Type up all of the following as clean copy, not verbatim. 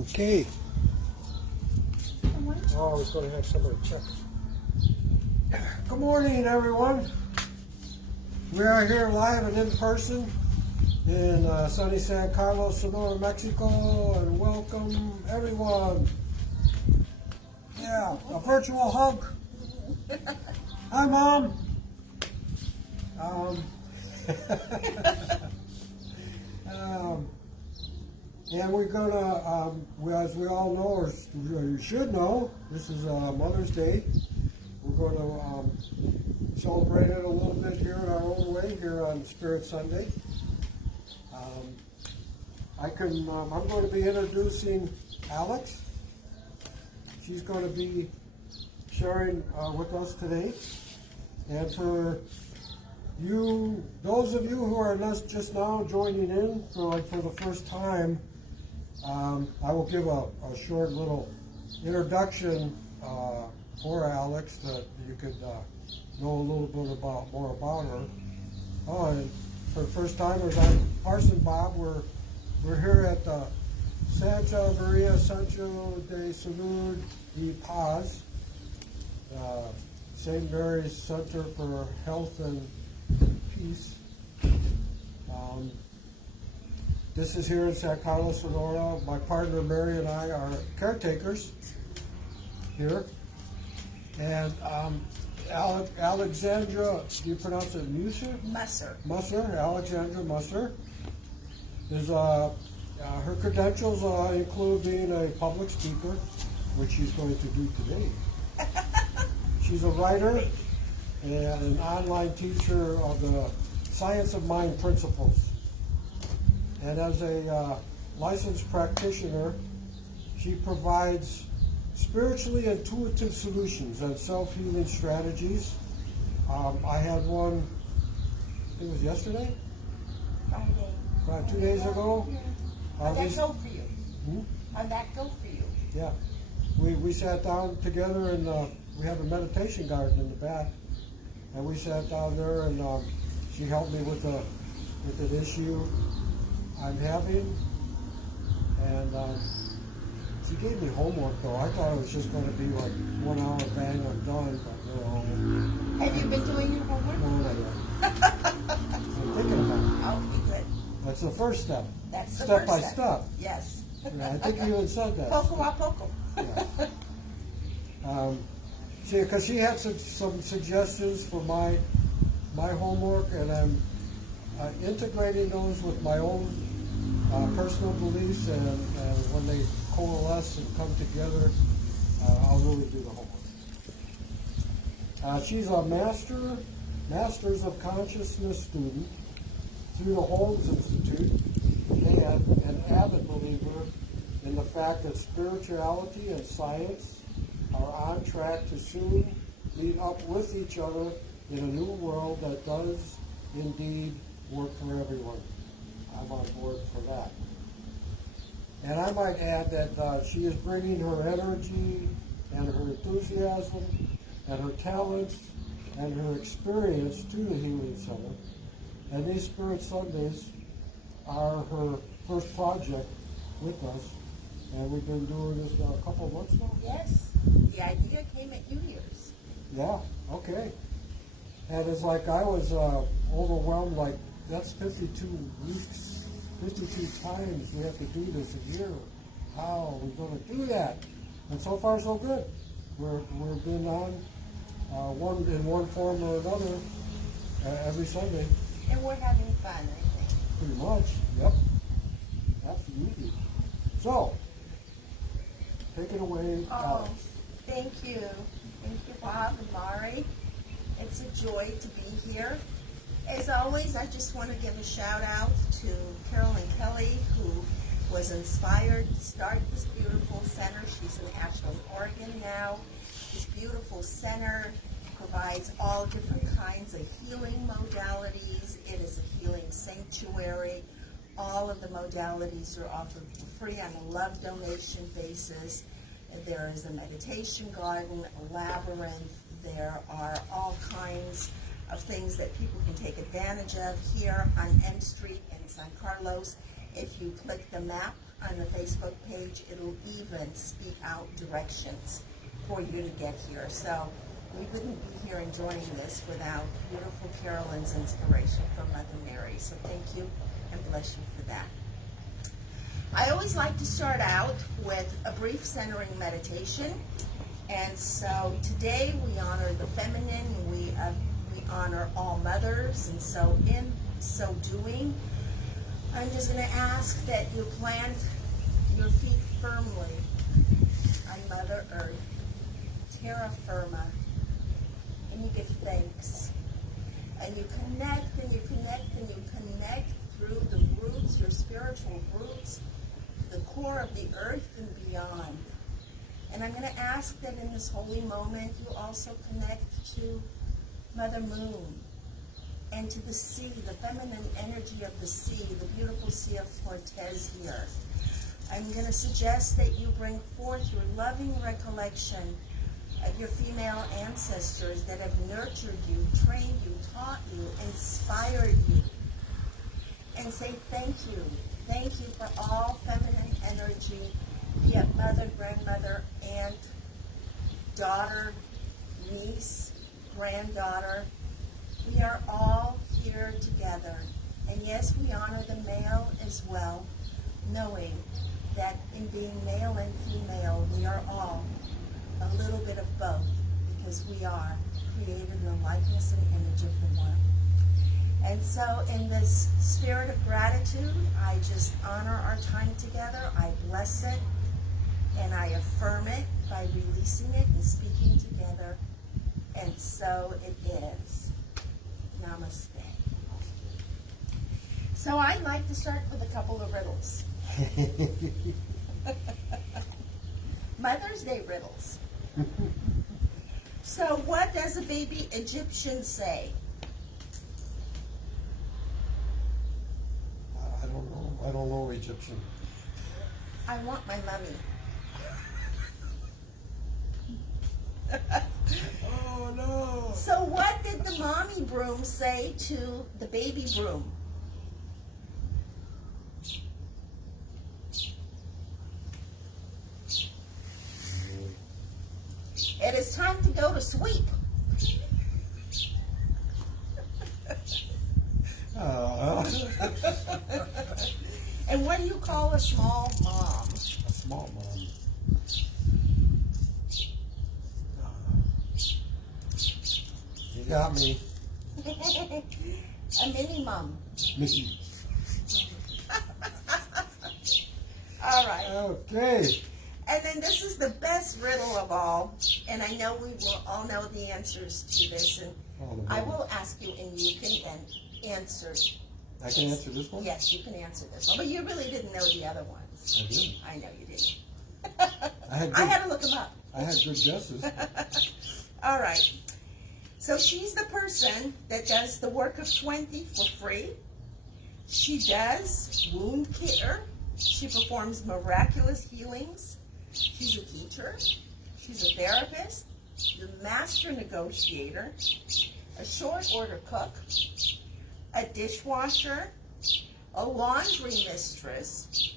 Okay. Oh, I was going to have somebody check. Good morning, everyone. We are here live and in person in sunny San Carlos, Sonora, Mexico, and welcome everyone. Yeah, a virtual hug. Hi, Mom. And we're gonna, as we all know, or you should know, this is Mother's Day. We're going to celebrate it a little bit here in our own way here on Spirit Sunday. I'm going to be introducing Alex. She's going to be sharing with us today. And for you, those of you who are just now joining in for the first time, I will give a short little introduction for Alex that you could know a little bit more about her. Oh, and for first timers, I'm Parson Bob. We're here at the Santa Maria Centro de Salud y Paz, St. Mary's Center for Health and Peace. This is here in San Carlos, Sonora. My partner Mary and I are caretakers here. And Alexandra, do you pronounce it Musser? Musser, Alexandra Musser. Is her credentials include being a public speaker, which she's going to do today. She's a writer and an online teacher of the Science of Mind principles. And as a licensed practitioner, she provides spiritually intuitive solutions and self-healing strategies. I had one, I think it was yesterday? Friday. 2 days ago. How'd that go for you? Hmm? How'd that go for you? Yeah. We sat down together and we have a meditation garden in the back. And we sat down there and she helped me with an issue I'm having. And she gave me homework though. I thought it was just going to be like 1 hour, bang, I'm done. But Have you been doing your homework? no, not yet. I'm thinking about it. Okay, good. That's the first step. That's the step first by step. step. Yes. Yeah, I think you even said that. Poco a poco. Yeah. Because she had some suggestions for my homework, and I'm integrating those with my own personal beliefs, and when they coalesce and come together, I'll really do the homework. She's a Masters of Consciousness student through the Holmes Institute, and an avid believer in the fact that spirituality and science are on track to soon meet up with each other in a new world that does indeed work for everyone. I'm on board for that. And I might add that she is bringing her energy and her enthusiasm and her talents and her experience to the Healing Center. And these Spirit Sundays are her first project with us. And we've been doing this now a couple of months now? Yes. The idea came at New Year's. Yeah, okay. And it's like I was overwhelmed, like that's 52 weeks, 52 times we have to do this a year. How are we going to do that? And so far so good. We've been on in one form or another every Sunday. And we're having fun, I think. Pretty much, yep. Absolutely. So, take it away, Alex. Thank you. Thank you, Bob and Mari. It's a joy to be here. As always, I just want to give a shout out to Carolyn Kelly, who was inspired to start this beautiful center. She's in Ashland, Oregon now. This beautiful center provides all different kinds of healing modalities. It is a healing sanctuary. All of the modalities are offered for free on a love donation basis. There is a meditation garden, a labyrinth. There are all kinds of things that people can take advantage of here on M Street in San Carlos. If you click the map on the Facebook page. It'll even speak out directions for you to get here. So we wouldn't be here enjoying this without beautiful Carolyn's inspiration from Mother Mary. So thank you and bless you for that. I always like to start out with a brief centering meditation. And so today we honor the feminine, we honor all mothers, and so in so doing, I'm just going to ask that you plant your feet firmly on Mother Earth, terra firma, and you give thanks. And you connect and you connect and you connect through the roots, your spiritual roots, the core of the earth and beyond. And I'm going to ask that in this holy moment you also connect to Mother Moon and to the sea, the feminine energy of the sea, the beautiful Sea of Cortez here. I'm going to suggest that you bring forth your loving recollection of your female ancestors that have nurtured you, trained you, taught you, inspired you. And say thank you. Thank you for all feminine energy, be it mother, grandmother, aunt, daughter, niece, granddaughter. We are all here together. And yes, we honor the male as well, knowing that in being male and female, we are all a little bit of both, because we are created in the likeness and image of the one. And so in this spirit of gratitude, I just honor our time together. I bless it and I affirm it by releasing it and speaking together. And so it is. Namaste. So I'd like to start with a couple of riddles. Mother's Day riddles. So what does a baby Egyptian say? I don't know Egyptian. I want my mummy. Oh no! So what did the mommy broom say to the baby broom? It is time to go to sleep. And what do you call a small mom? A small mom. You got me. A mini mom. Me. All right. Okay. And then this is the best riddle of all, and I know we will all know the answers to this, and I will ask you, and you can answer. I can answer this one? Yes, you can answer this one, but you really didn't know the other ones. I did. I know you didn't. I had to look them up. I had good guesses. All right. So she's the person that does the work of 20 for free. She does wound care. She performs miraculous healings. She's a teacher. She's a therapist. She's a master negotiator. A short order cook. A dishwasher. A laundry mistress.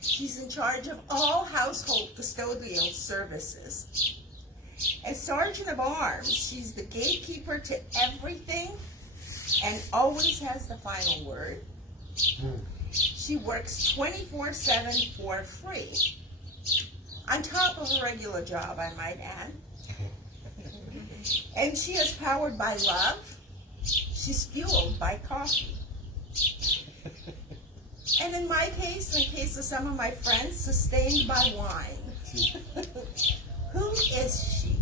She's in charge of all household custodial services. As Sergeant of Arms, she's the gatekeeper to everything and always has the final word. She works 24/7 for free, on top of a regular job, I might add. And she is powered by love. She's fueled by coffee. And in my case, in the case of some of my friends, sustained by wine. Who is she?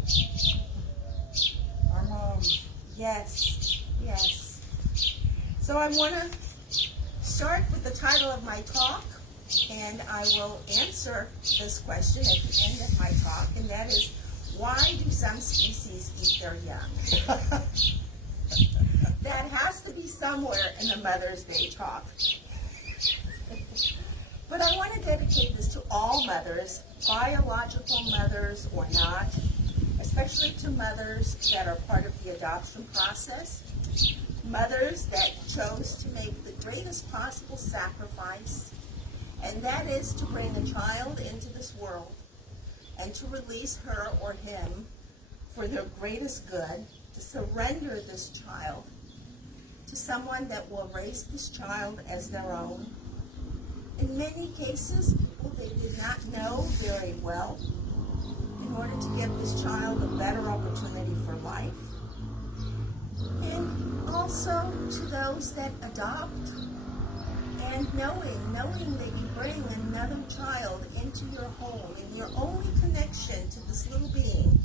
Our mom. Yes, yes. So I want to start with the title of my talk, and I will answer this question at the end of my talk, and that is, why do some species eat their young? That has to be somewhere in the Mother's Day talk. But I want to dedicate this to all mothers, biological mothers or not, especially to mothers that are part of the adoption process, mothers that chose to make the greatest possible sacrifice and that is to bring a child into this world and to release her or him for their greatest good, to surrender this child to someone that will raise this child as their own. In many cases, people they did not know very well, in order to give this child a better opportunity for life. And also to those that adopt, and knowing that you bring another child into your home, and your only connection to this little being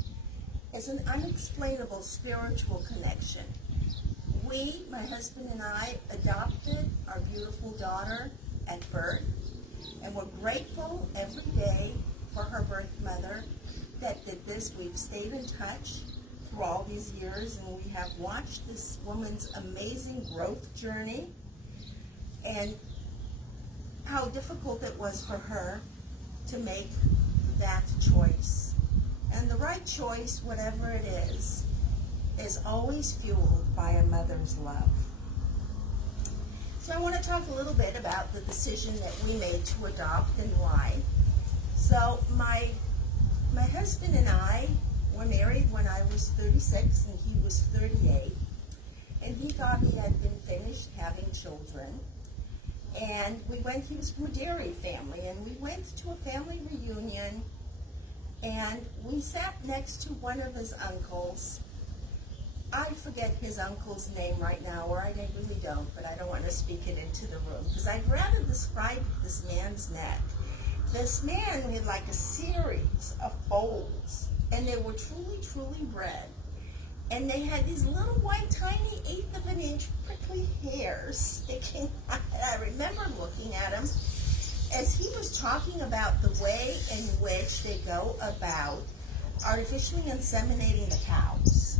is an unexplainable spiritual connection. We, my husband and I, adopted our beautiful daughter at birth, and we're grateful every day for her birth mother that did this. We've stayed in touch through all these years, and we have watched this woman's amazing growth journey and how difficult it was for her to make that choice. And the right choice, whatever it is always fueled by a mother's love. So I want to talk a little bit about the decision that we made to adopt and why. So my husband and I were married when I was 36 and he was 38. And he thought he had been finished having children. And he was from a dairy family, and we went to a family reunion, and we sat next to one of his uncles. I forget his uncle's name right now, or I really don't, but I don't want to speak it into the room, because I'd rather describe this man's neck. This man had like a series of folds, and they were truly, truly red. And they had these little white, tiny, 1/8 of an inch prickly hairs sticking out. And I remember looking at him as he was talking about the way in which they go about artificially inseminating the cows.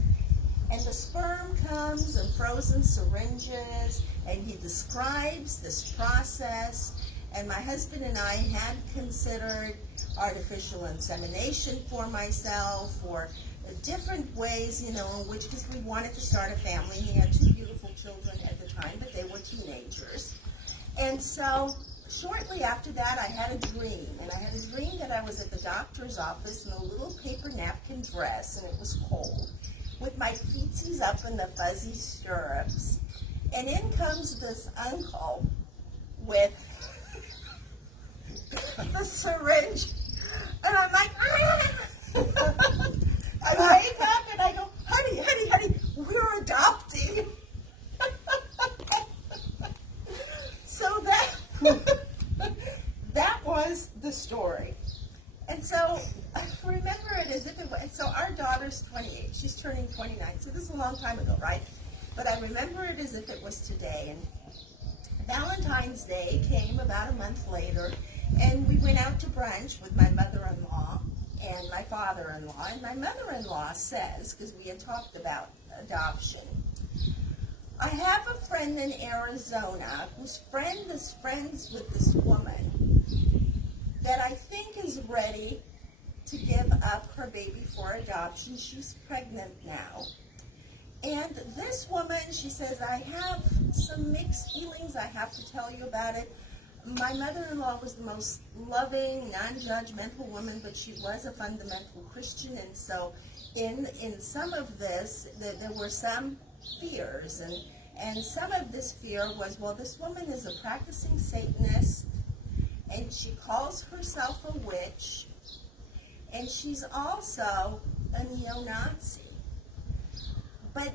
And the sperm comes in frozen syringes, and he describes this process. And my husband and I had considered artificial insemination for myself, or different ways, in which, because we wanted to start a family. He had 2 beautiful children at the time, but they were teenagers. And so shortly after that, I had a dream. And I had a dream that I was at the doctor's office in a little paper napkin dress, and it was cold, with my feetsies up in the fuzzy stirrups. And in comes this uncle with the syringe. And I'm like, ah! I wake up and I go, honey, we're adopting. So that was the story. And so I remember it as if it was, so our daughter's 28, she's turning 29, so this is a long time ago, right? But I remember it as if it was today. And Valentine's Day came about a month later, and we went out to brunch with my mother-in-law and my father-in-law, and my mother-in-law says, because we had talked about adoption, I have a friend in Arizona whose friend is friends with this woman that I think is ready to give up her baby for adoption. She's pregnant now. And this woman, she says, I have some mixed feelings. I have to tell you about it. My mother-in-law was the most loving, non-judgmental woman, but she was a fundamental Christian, and so in some of this, there were some fears, and some of this fear was, well, this woman is a practicing Satanist, and she calls herself a witch, and she's also a neo-Nazi. But,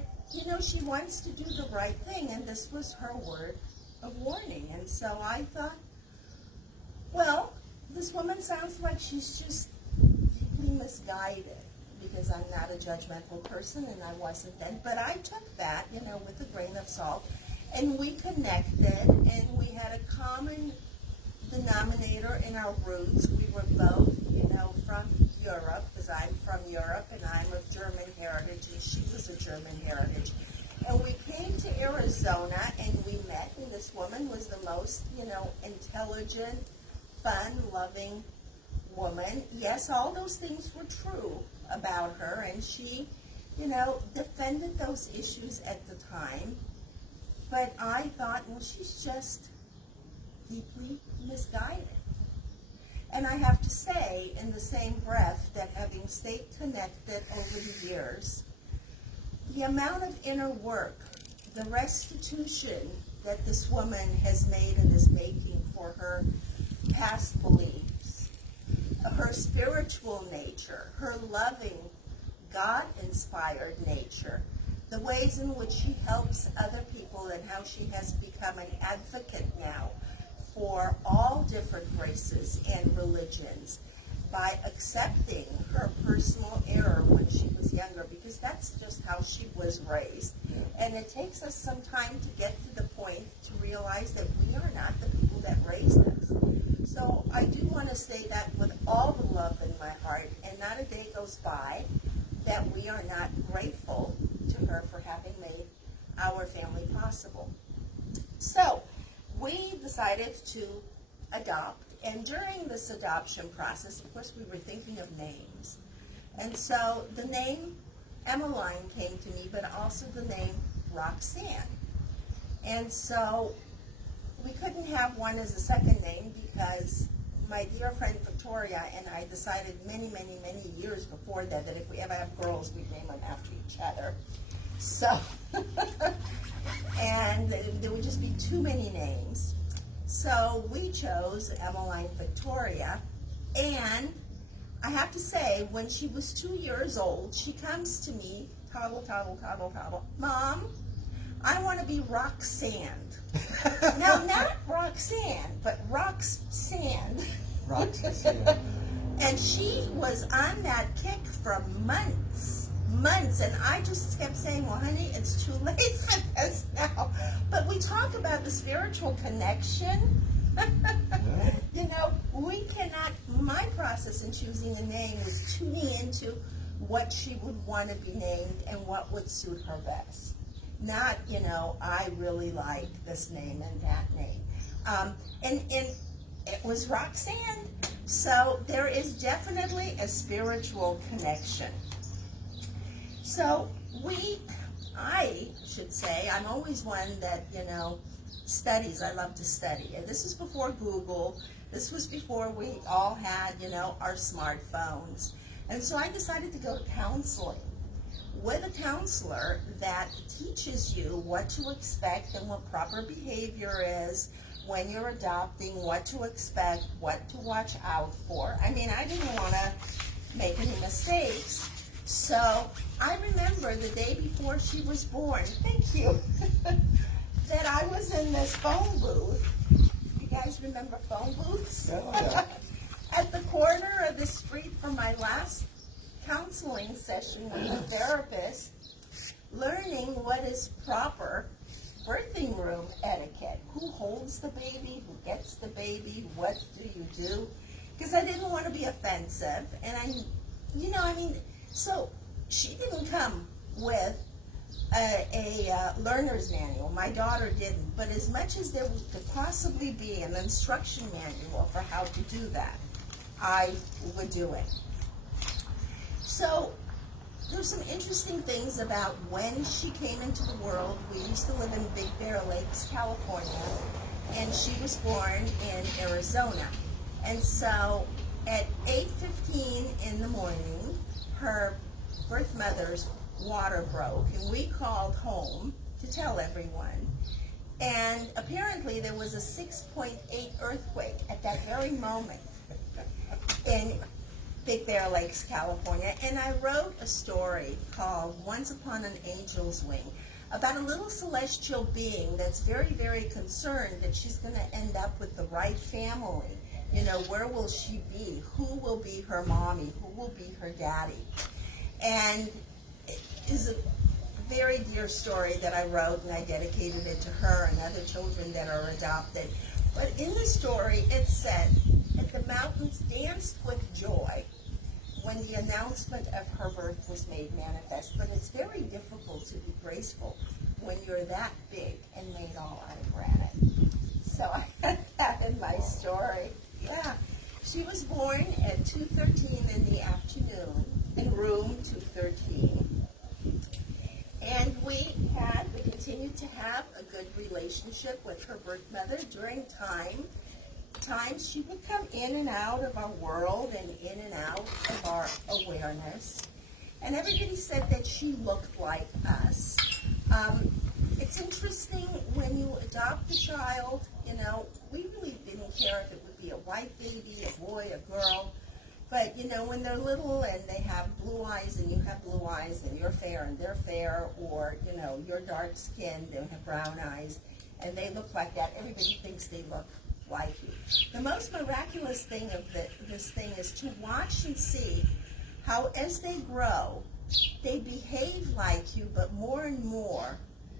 she wants to do the right thing, and this was her word of warning. And so I thought, well, this woman sounds like she's just deeply misguided, because I'm not a judgmental person, and I wasn't then. But I took that, with a grain of salt, and we connected, and we had a common denominator in our roots. We were both, from Europe, because I'm from Europe, and I'm of German heritage, and she was of German heritage. And we came to Arizona, and we met, and this woman was the most, intelligent, fun-loving woman. Yes, all those things were true about her, and she, defended those issues at the time. But I thought, well, she's just deeply misguided. And I have to say, in the same breath, that having stayed connected over the years, the amount of inner work, the restitution that this woman has made and is making for her past beliefs, her spiritual nature, her loving, God-inspired nature, the ways in which she helps other people, and how she has become an advocate now for all different races and religions by accepting her personal error when she was younger, because that's just how she was raised. And it takes us some time to get to the point to realize that we are not the people that raised us. So I do want to say that with all the love in my heart, and not a day goes by that we are not grateful to her for having made our family possible. So we decided to adopt, and during this adoption process, of course, we were thinking of names. And so the name Emmeline came to me, but also the name Roxanne. And so we couldn't have one as a second name because my dear friend Victoria and I decided many, many, many years before that if we ever have girls, we'd name them after each other. So, and there would just be too many names. So we chose Emmeline Victoria, and I have to say, when she was 2 years old, she comes to me, toddle, toddle, toddle, toddle, Mom, I want to be Roxanne. Now, not Roxanne, but Roxanne. Roxanne. And she was on that kick for months, and I just kept saying, well, honey, it's too late for this now. But we talk about the spiritual connection. Yeah. You know, we cannot, my process in choosing a name is tuning into what she would want to be named and what would suit her best. Not, you know, I really like this name and that name. And it was Roxanne. So there is definitely a spiritual connection. So I should say, I'm always one that, you know, studies. I love to study. And this was before Google. This was before we all had, you know, our smartphones. And so I decided to go to counseling with a counselor that teaches you what to expect and what proper behavior is when you're adopting, what to expect, what to watch out for. I mean, I didn't want to make any mistakes. So I remember the day before she was born, thank you, that I was in this phone booth. You guys remember phone booths? Oh, yeah. At the corner of the street from my last counseling session with a therapist, learning what is proper birthing room etiquette. Who holds the baby? Who gets the baby? What do you do? Because I didn't want to be offensive. And so she didn't come with a learner's manual. My daughter didn't. But as much as there could possibly be an instruction manual for how to do that, I would do it. So there's some interesting things about when she came into the world. We used to live in Big Bear Lakes, California, and she was born in Arizona. And so at 8:15 in the morning, her birth mother's water broke, and we called home to tell everyone. And apparently there was a 6.8 earthquake at that very moment in Big Bear Lakes, California, and I wrote a story called Once Upon an Angel's Wing about a little celestial being that's very, very concerned that she's going to end up with the right family. You know, where will she be? Who will be her mommy? Who will be her daddy? And it is a very dear story that I wrote, and I dedicated it to her and other children that are adopted. But in the story, it said, that the mountains danced with joy when the announcement of her birth was made manifest. But it's very difficult to be graceful when you're that big and made all out of granite. So I had that in my story. Yeah. She was born at 2:13 in the afternoon in room 213. And we continued to have a good relationship with her birth mother during time times she would come in and out of our world and in and out of our awareness. And everybody said that she looked like us. It's interesting when you adopt a child, you know, we really didn't care if it would be a white baby, a boy, a girl. But, you know, when they're little and they have blue eyes and you have blue eyes and you're fair and they're fair, or, you know, you're dark skinned, they have brown eyes, and they look like that, everybody thinks they look like you. The most miraculous thing of this thing is to watch and see how as they grow, they behave like you, but more and more,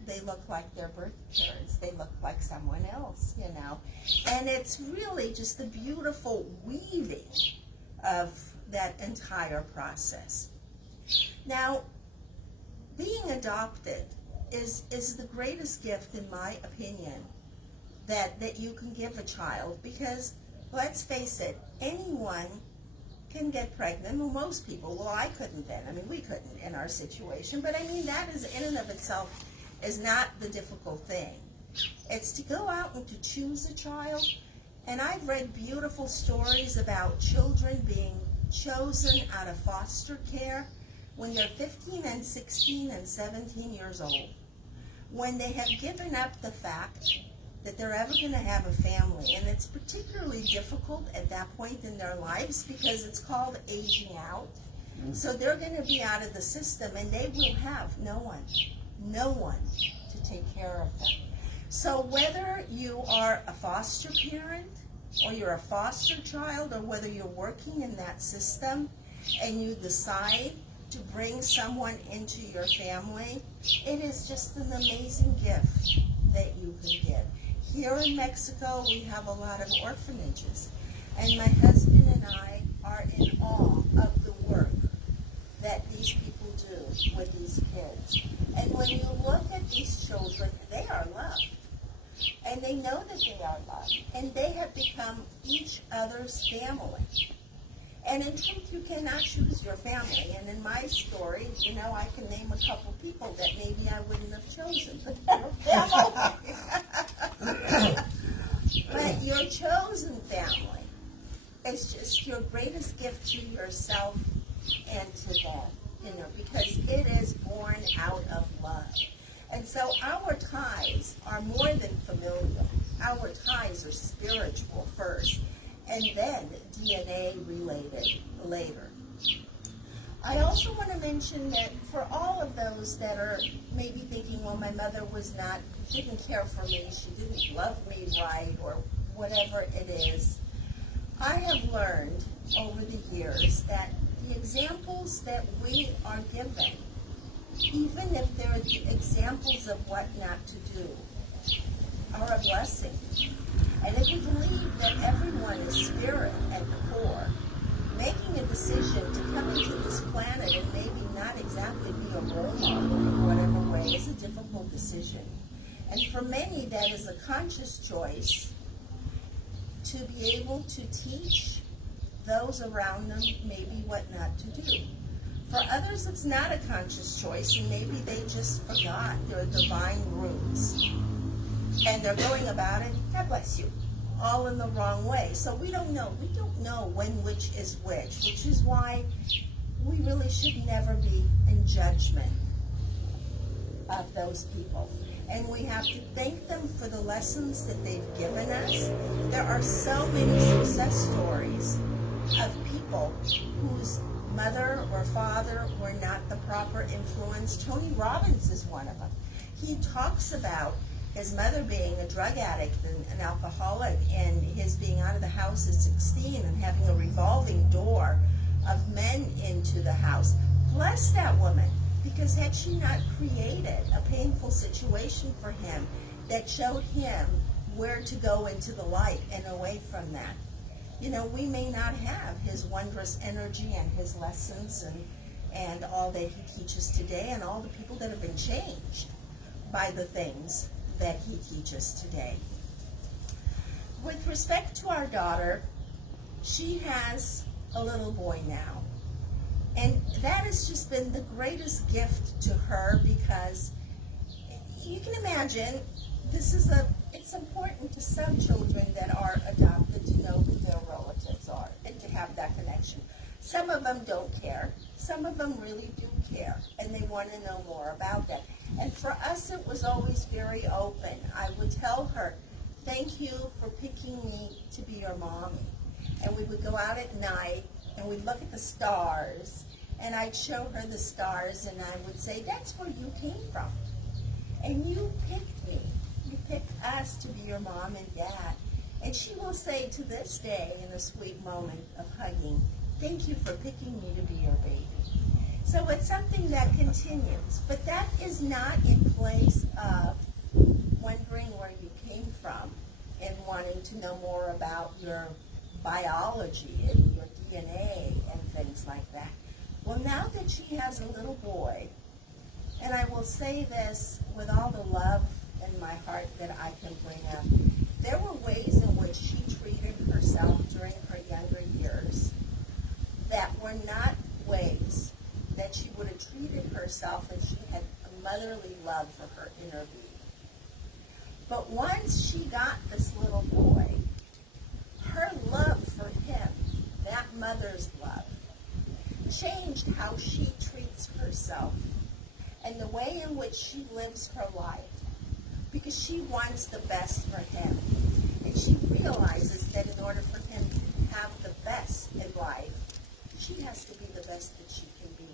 they look like their birth parents. They look like someone else, you know. And it's really just the beautiful weaving of that entire process. Now, being adopted is the greatest gift, in my opinion, that you can give a child, because, let's face it, anyone can get pregnant. Well, most people, well, I couldn't then. I mean, we couldn't in our situation, but I mean, that is in and of itself is not the difficult thing. It's to go out and to choose a child. And I've read beautiful stories about children being chosen out of foster care when they're 15 and 16 and 17 years old, when they have given up the fact that they're ever going to have a family. And it's particularly difficult at that point in their lives because it's called aging out. So they're going to be out of the system, and they will have no one to take care of them. So whether you are a foster parent or you're a foster child, or whether you're working in that system and you decide to bring someone into your family, it is just an amazing gift that you can give. Here in Mexico, we have a lot of orphanages, and my husband and I are in awe of the work that these people do with these kids. And when you look at these children, they are loved. And they know that they are loved. And they have become each other's family. And in truth, you cannot choose your family. And in my story, you know, I can name a couple people that maybe I wouldn't have chosen, but they're family. But your chosen family is just your greatest gift to yourself and to them, you know, because it is born out of love. And so our ties are more than familial. Our ties are spiritual first, and then DNA related later. I also want to mention that for all of those that are maybe thinking, well, my mother didn't care for me, she didn't love me right, or whatever it is, I have learned over the years that the examples that we are given, even if they're the examples of what not to do, are a blessing. And if you believe that everyone is spirit at the core, making a decision to come into this planet and maybe not exactly be a role model in whatever way is a difficult decision. And for many, that is a conscious choice to be able to teach those around them maybe what not to do. For others, it's not a conscious choice, and maybe they just forgot their divine roots. And they're going about it, God bless you, all in the wrong way. So we don't know. We don't know when which is which is why we really should never be in judgment of those people. And we have to thank them for the lessons that they've given us. There are so many success stories of people whose mother or father were not the proper influence. Tony Robbins is one of them. He talks about his mother being a drug addict and an alcoholic, and his being out of the house at 16 and having a revolving door of men into the house. Bless that woman, because had she not created a painful situation for him that showed him where to go into the light and away from that, you know, we may not have his wondrous energy and his lessons and all that he teaches today, and all the people that have been changed by the things that he teaches today. With respect to our daughter, she has a little boy now. And that has just been the greatest gift to her, because you can imagine it's important to some children that are adopted wanted to know who their relatives are and to have that connection. Some of them don't care. Some of them really do care, and they want to know more about that. And for us, it was always very open. I would tell her, thank you for picking me to be your mommy. And we would go out at night, and we'd look at the stars, and I'd show her the stars, and I would say, that's where you came from. And you picked me. You picked us to be your mom and dad. And she will say to this day, in a sweet moment of hugging, thank you for picking me to be your baby. So it's something that continues. But that is not in place of wondering where you came from and wanting to know more about your biology and your DNA and things like that. Well, now that she has a little boy, and I will say this with all the love in my heart that I can bring up, there were ways in which she treated herself during her younger years that were not ways that she would have treated herself if she had a motherly love for her inner being. But once she got this little boy, her love for him, that mother's love, changed how she treats herself and the way in which she lives her life, because she wants the best for him. And she realizes that in order for him to have the best in life, she has to be the best that she can be.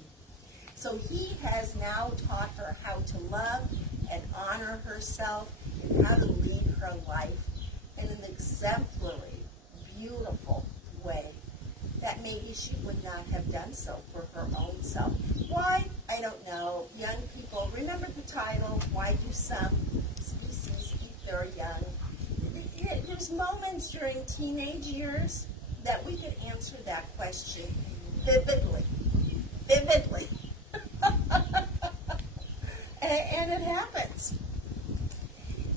So he has now taught her how to love and honor herself and how to lead her life in an exemplary, beautiful way that maybe she would not have done so for her own self. Why? I don't know. Young people, remember the title, Why Do Some Species Eat Their Young? There's moments during teenage years that we could answer that question vividly. Vividly. And it happens.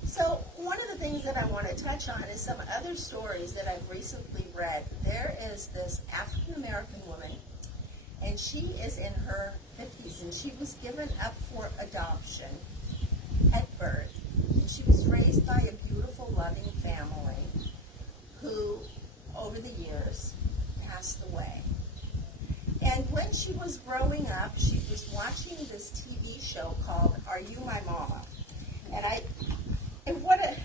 So one of the things that I want to touch on is some other stories that I've recently read. There is this African-American woman, and she is in her 50s, and she was given up for adoption at birth. And she was raised by a beautiful, loving family who, over the years, passed away. And when she was growing up, she was watching this TV show called Are You My Mama? And what a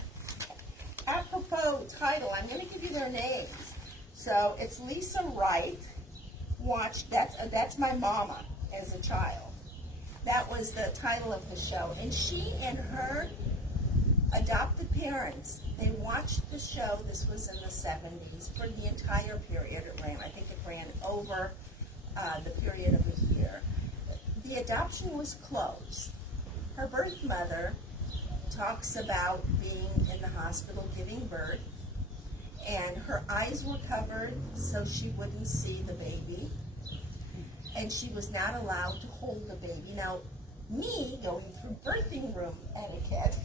apropos title. I'm going to give you their names. So it's Lisa Wright. Watch, that's my mama as a child. That was the title of the show. And she and her adopted parents, they watched the show. This was in the 70s for the entire period it ran. I think it ran over the period of a year. The adoption was closed. Her birth mother talks about being in the hospital giving birth, and her eyes were covered so she wouldn't see the baby, and she was not allowed to hold the baby. Now, me going through birthing room etiquette,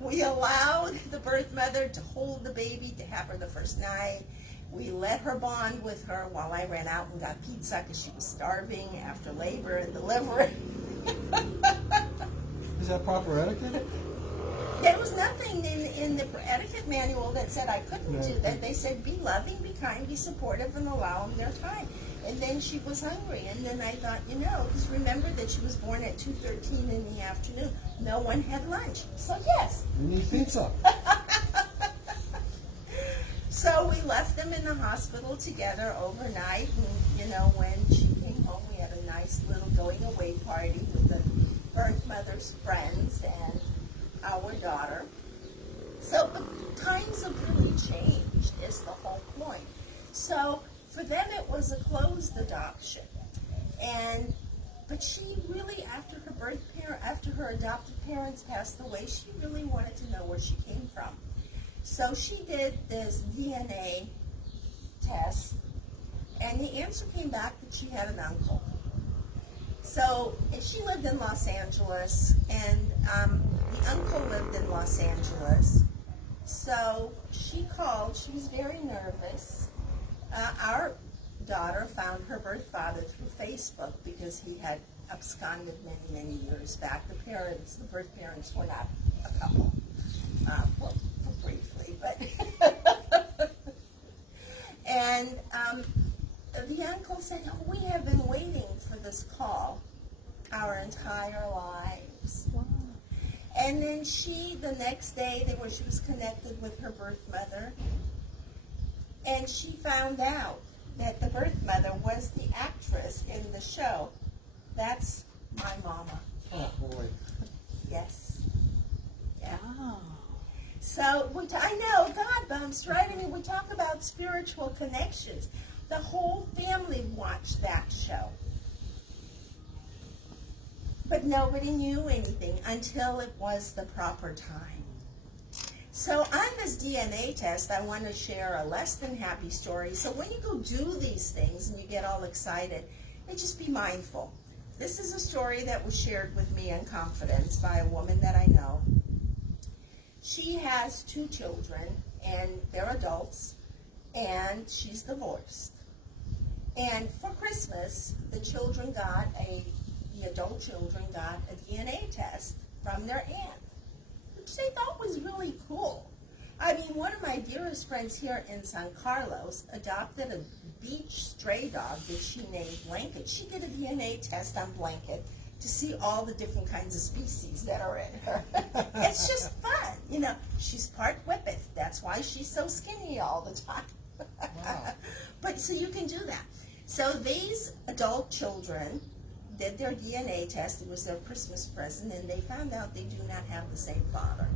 we allowed the birth mother to hold the baby, to have her the first night. We let her bond with her while I ran out and got pizza because she was starving after labor and delivery. Is that proper etiquette? There was nothing in the etiquette manual that said I couldn't do that. They said be loving, be kind, be supportive, and allow them their time. And then she was hungry, and then I thought, because remember that she was born at 2:13 in the afternoon. No one had lunch. So yes. We need pizza. So we left them in the hospital together overnight, and when she came home, we had a nice little going away party with the birth mother's friends and our daughter. So the times have really changed is the whole point. So for them it was a closed adoption. But she really, after her adopted parents passed away, she really wanted to know where she came from. So she did this DNA test, and the answer came back that she had an uncle. So she lived in Los Angeles, and the uncle lived in Los Angeles. So she called. She was very nervous. Our daughter found her birth father through Facebook because he had absconded many, many years back. The birth parents were not a couple. but and the uncle said, "Oh, we have been waiting for this call our entire lives." Wow. And then the next day, she was connected with her birth mother, and she found out that the birth mother was the actress in the show. That's my mama. Oh, boy. Yes. Yeah. Wow. So, I know, God bumps, right? I mean, we talk about spiritual connections. The whole family watched that show. But nobody knew anything until it was the proper time. So on this DNA test, I want to share a less than happy story. So when you go do these things and you get all excited, just be mindful. This is a story that was shared with me in confidence by a woman that I know. She has 2 children, and they're adults, and she's divorced. And for Christmas, the adult children got a DNA test from their aunt, which they thought was really cool. I mean, one of my dearest friends here in San Carlos adopted a beach stray dog that she named Blanket. She did a DNA test on Blanket to see all the different kinds of species that are in her. It's just fun. You know, she's part Whippet. That's why she's so skinny all the time. Wow. But so you can do that. So these adult children did their DNA test. It was their Christmas present, and they found out they do not have the same father.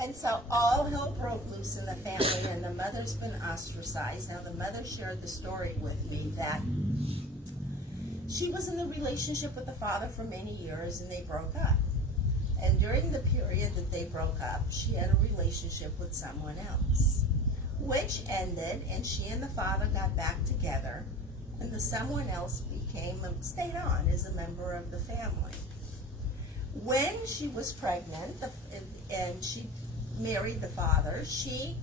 And so all hell broke loose in the family, and the mother's been ostracized. Now, the mother shared the story with me that she was in a relationship with the father for many years, and they broke up. And during the period that they broke up, she had a relationship with someone else, which ended, and she and the father got back together, and the someone else stayed on as a member of the family. When she was pregnant, and she married the father, she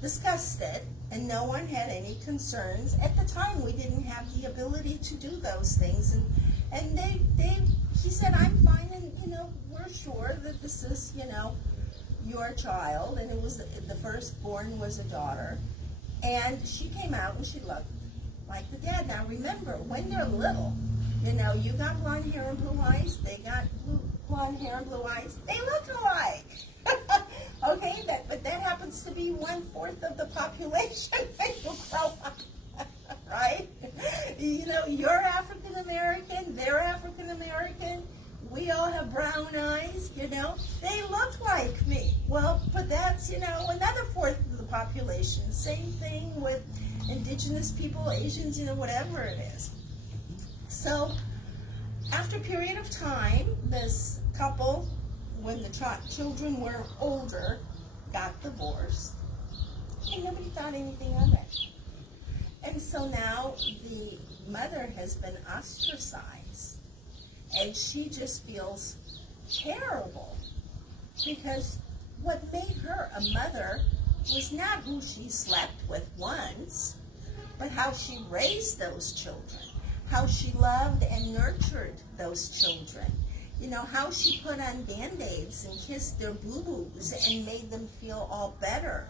discussed it, and no one had any concerns. At the time, we didn't have the ability to do those things, and he said, "I'm fine, and we're sure that this is, your child," and it was the firstborn was a daughter, and she came out and she looked like the dad. Now remember, when they're little, you got blonde hair and blue eyes, they got blonde hair and blue eyes, they look alike. Okay, but that happens to be 1/4 of the population when you grow up, right? You're African American, they're African American, we all have brown eyes, they look like me. Well, but that's, another 1/4 of the population. Same thing with indigenous people, Asians, whatever it is. So, after a period of time, this couple, when the children were older, got divorced, and nobody thought anything of it. And so now the mother has been ostracized, and she just feels terrible, because what made her a mother was not who she slept with once, but how she raised those children, how she loved and nurtured those children, how she put on Band-Aids and kissed their boo-boos and made them feel all better,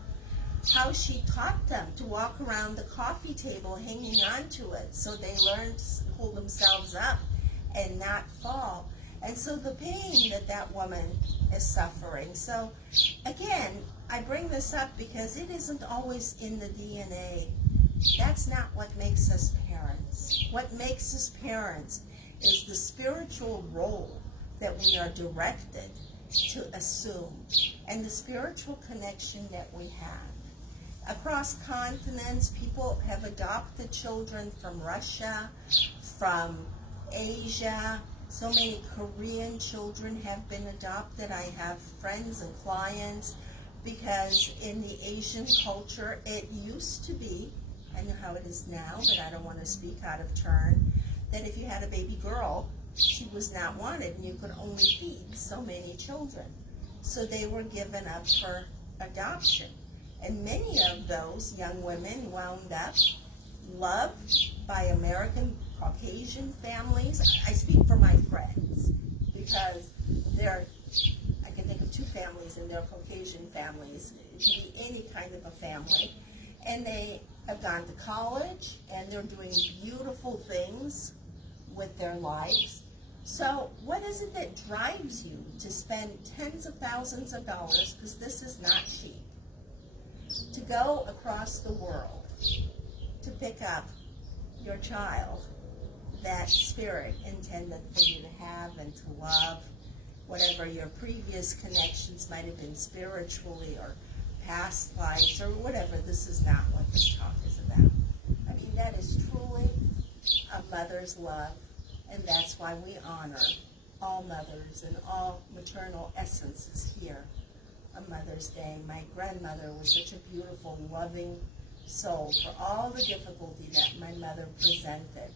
how she taught them to walk around the coffee table hanging onto it so they learned to pull themselves up and not fall. And so the pain that woman is suffering. So again, I bring this up because it isn't always in the DNA. That's not what makes us parents. What makes us parents is the spiritual role that we are directed to assume, and the spiritual connection that we have. Across continents, people have adopted children from Russia, from Asia. So many Korean children have been adopted. I have friends and clients, because in the Asian culture, it used to be, I know how it is now, but I don't want to speak out of turn, that if you had a baby girl, she was not wanted, and you could only feed so many children. So they were given up for adoption. And many of those young women wound up loved by American Caucasian families. I speak for my friends, because I can think of two families, and they're Caucasian families. It can be any kind of a family. And they have gone to college, and they're doing beautiful things with their lives. So what is it that drives you to spend tens of thousands of dollars, because this is not cheap, to go across the world to pick up your child that Spirit intended for you to have and to love, whatever your previous connections might have been spiritually or past lives or whatever? This is not what this talk is about. I mean, that is truly a mother's love, and that's why we honor all mothers and all maternal essences here on Mother's Day. My grandmother was such a beautiful, loving soul. For all the difficulty that my mother presented,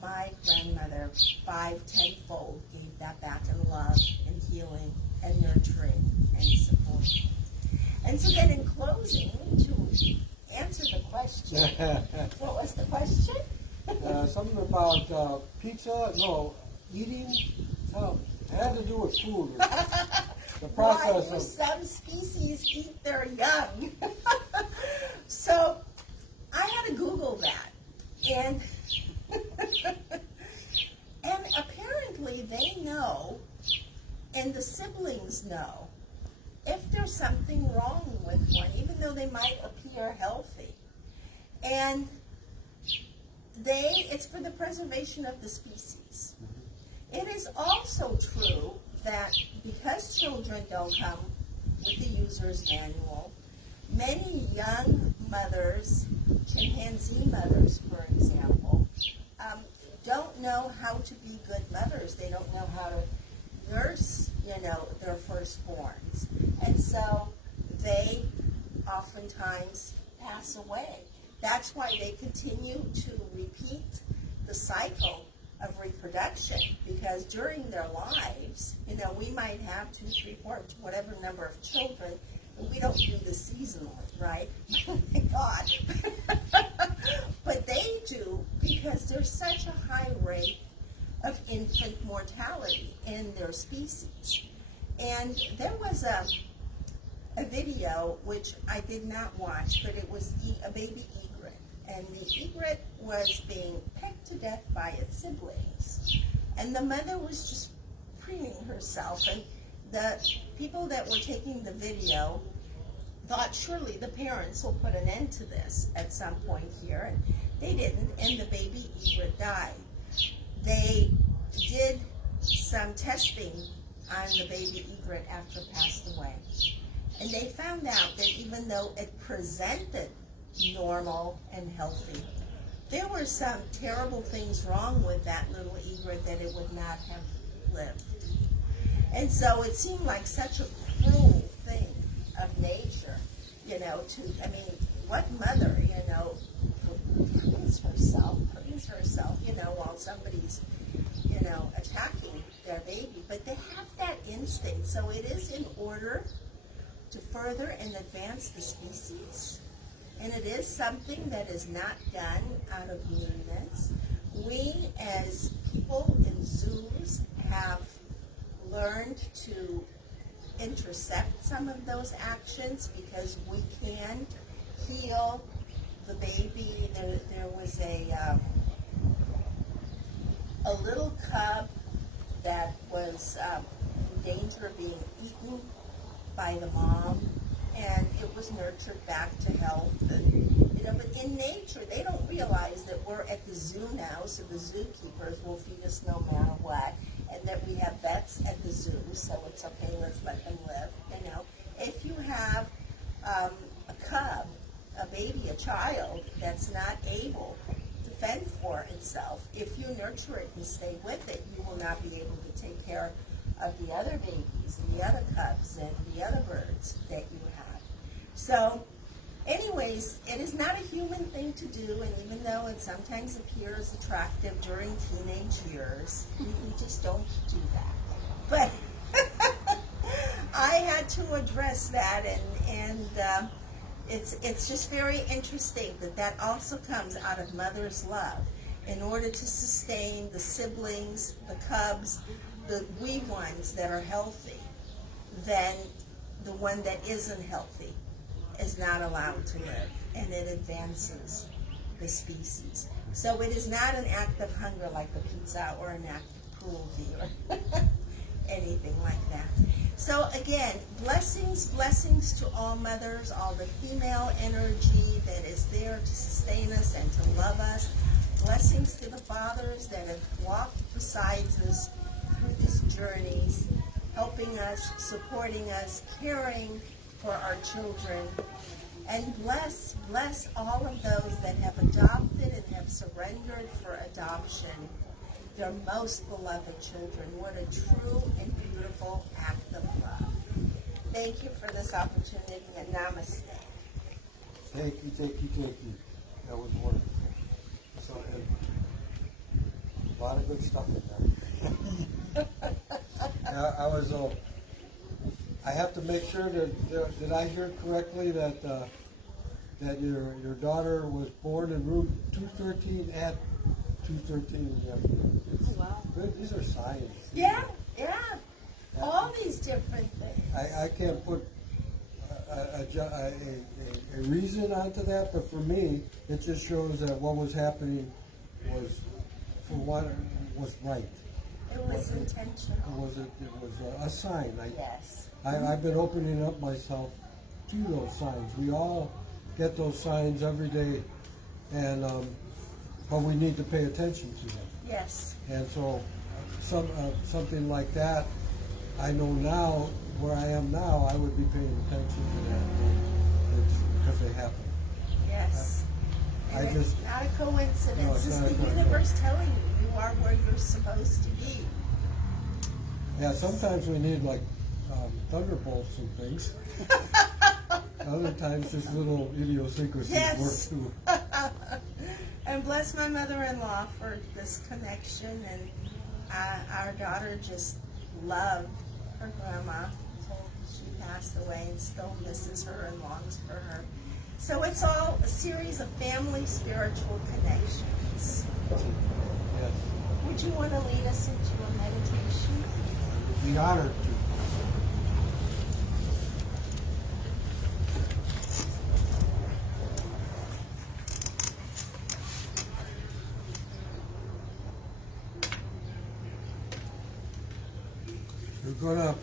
my grandmother, 5-10-fold, gave that back in love and healing and nurturing and support. And so then in closing, to answer the question, what was the question? Something about pizza, no, eating, no, it had to do with food. The Why process do of, some species eat their young? So I had to Google that. And and apparently they know, and the siblings know, if there's something wrong with one, even though they might appear healthy. And it's for the preservation of the species. It is also true that because children don't come with the user's manual, many young mothers, chimpanzee mothers, for example, don't know how to be good mothers. They don't know how to nurse, their firstborns. And so they oftentimes pass away. That's why they continue to repeat the cycle of reproduction, because during their lives, we might have 2, 3, 4, whatever number of children, and we don't do this seasonally, right? Thank God. But they do, because there's such a high rate of infant mortality in their species. And there was a video, which I did not watch, but it was a baby egret. And the egret was being pecked to death by its siblings. And the mother was just preening herself. And the people that were taking the video thought surely the parents will put an end to this at some point here. And they didn't, and the baby egret died. They did some testing on the baby egret after it passed away. And they found out that even though it presented normal and healthy, there were some terrible things wrong with that little egret that it would not have lived. And so it seemed like such a cruel thing of nature, what mother, prunes herself, while somebody's, attacking their baby. But they have that instinct. So it is in order to further and advance the species. And it is something that is not done out of meanness. We, as people in zoos, have learned to intercept some of those actions because we can heal the baby. There was a little cub that was in danger of being eaten by the mom, and it was nurtured back to health. And, but in nature, they don't realize that we're at the zoo now, so the zookeepers will feed us no matter what, and that we have vets at the zoo, so it's okay, let's let them live. If you have a cub, a baby, a child that's not able to fend for itself, if you nurture it and stay with it, you will not be able to take care of the other babies and the other cubs and the other birds that you have. So anyways, it is not a human thing to do, and even though it sometimes appears attractive during teenage years, we just don't do that. But I had to address that, and it's just very interesting that also comes out of mother's love. In order to sustain the siblings, the cubs, the wee ones that are healthy, then the one that isn't healthy is not allowed to live, and it advances the species. So it is not an act of hunger like the pizza, or an act of cruelty, or anything like that. So again, blessings to all mothers, all the female energy that is there to sustain us and to love us. Blessings to the fathers that have walked beside us through these journeys, helping us, supporting us, caring for our children. And bless all of those that have adopted and have surrendered for adoption their most beloved children. What a true and beautiful act of love. Thank you for this opportunity, and namaste. Thank you. That was wonderful. So, and a lot of good stuff in there. I was. I have to make sure that did I hear correctly that that your daughter was born in room 213 at 213 in the afternoon. Wow. Good. These are signs. Yeah. All these different things. I can't put a reason onto that, but for me, it just shows that what was happening was, for one, was right. It was intentional. It was a sign. Yes. I've been opening up myself to those signs. We all get those signs every day, and but we need to pay attention to them. Yes. And so, something like that, I know now where I am now, I would be paying attention to that because they happen. Yes. And it's not a coincidence. No, it's it's not the a coincidence. universe telling you are where you're supposed to be. Yeah, sometimes we need like thunderbolts and things. Other times, just little idiosyncrasies Yes. work too. And bless my mother-in-law for this connection, and our daughter just loved her grandma until she passed away and still misses her and longs for her. So it's all a series of family spiritual connections. Yes, Would you want to lead us into a meditation? I'd be honored to. We're gonna.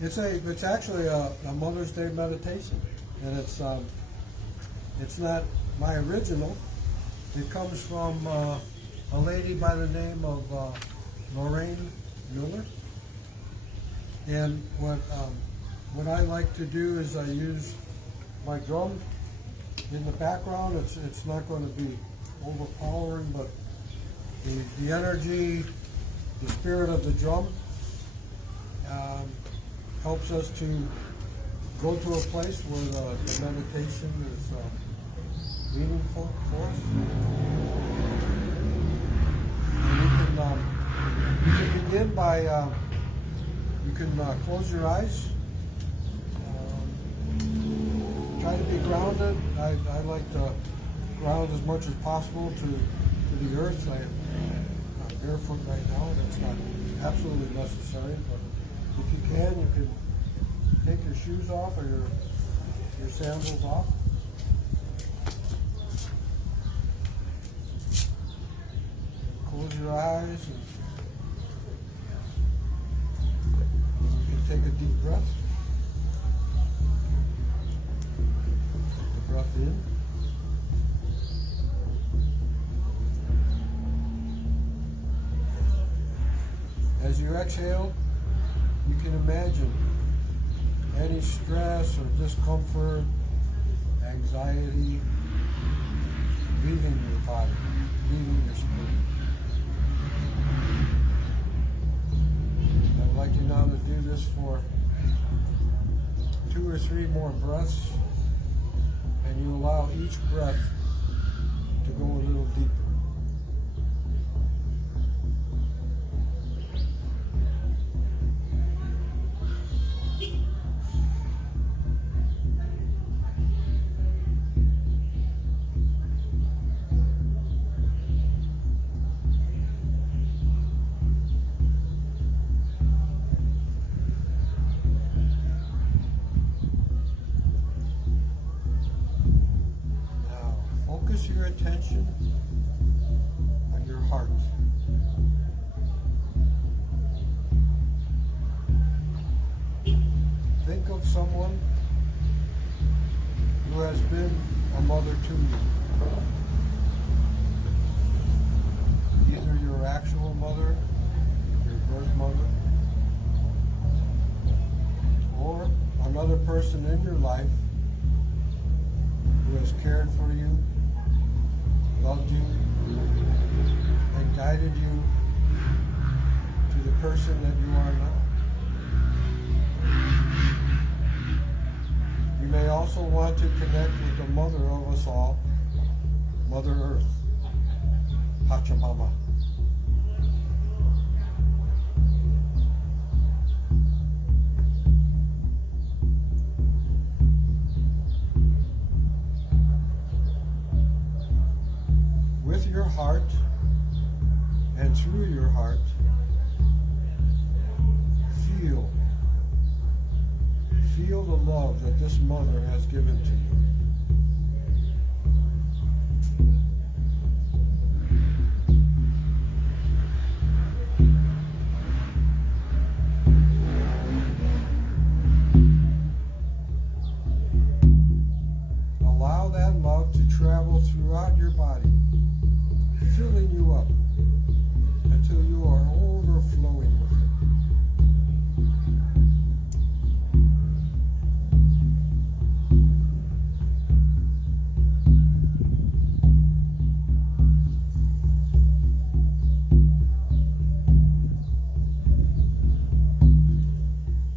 It's actually a Mother's Day meditation, and it's not my original. It comes from a lady by the name of Lorraine Miller. And what I like to do is I use my drum in the background. It's not going to be overpowering, but the energy, the spirit of the drum helps us to go to a place where the meditation is meaningful for us. And you can begin by, you can close your eyes. Try to be grounded. I like to ground as much as possible to the earth. I'm barefoot right now. That's not absolutely necessary, but if you can take your shoes off or your sandals off. Close your eyes and you can take a deep breath. Take the breath in. As you exhale, you can imagine any stress or discomfort, anxiety, leaving your body, leaving your spirit. I would like you now to do this for 2 or 3 more breaths, and you allow each breath to go a little deeper. attention on your heart. Think of someone who has been a mother to you. Either your actual mother, your birth mother, or another person in your life who has cared for you, loved you, and guided you to the person that you are now. You may also want to connect with the mother of us all, Mother Earth, Pachamama. With your heart and through your heart, feel the love that this mother has given to you. Allow that love to travel throughout your body, filling you up until you are overflowing with it.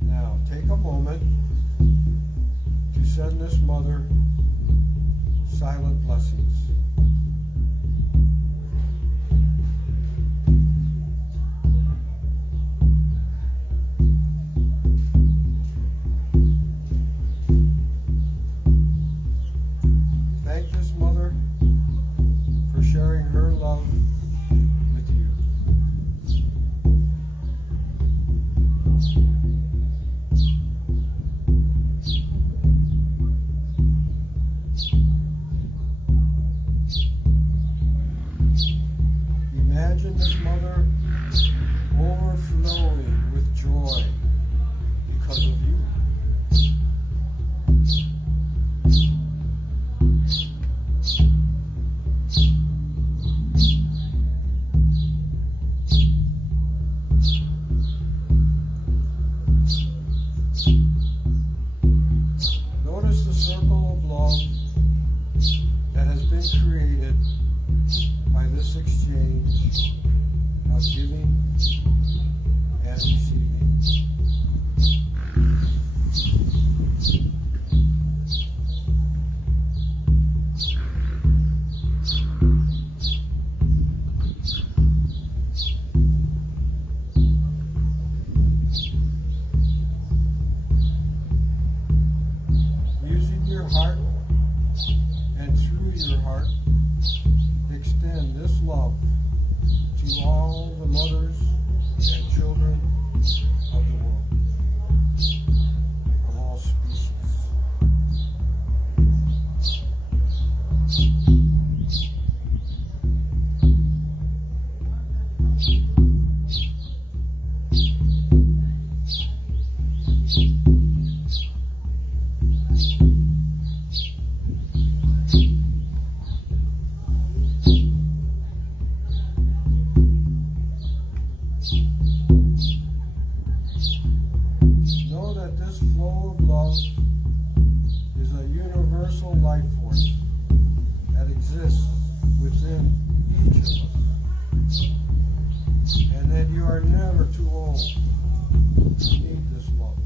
Now, take a moment to send this mother silent blessings. Thank this mother for sharing her love with you. Imagine this mother overflowing with joy because of you. Notice the circle of love that has been created by this exchange of giving and receiving. Using your heart and through your heart, extend this love to all the mothers and children of the world, of all species. Know that this flow of love is a universal life force that exists within each of us, and that you are never too old to need this love.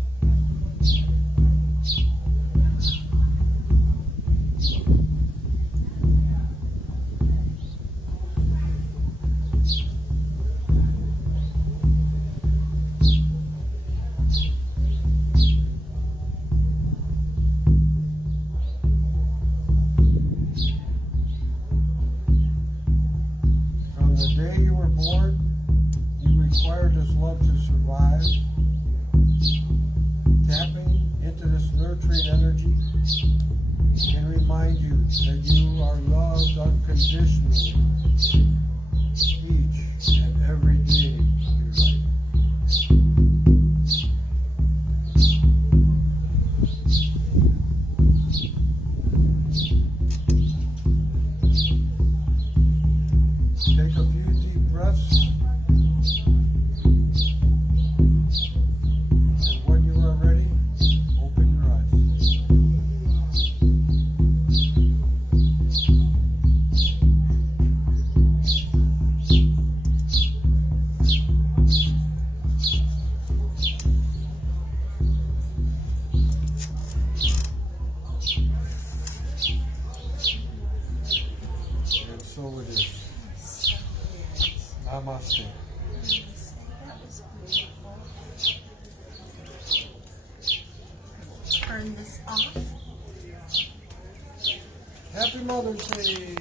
From the day you were born, you required this love to survive. Tapping into this nurturing energy can remind you that you are loved unconditionally. unconditionally each and every day of your life. Take a few deep breaths. And when you are ready, open your eyes. And so it is. Namaste. That was beautiful. Turn this off. Happy Mother's Day.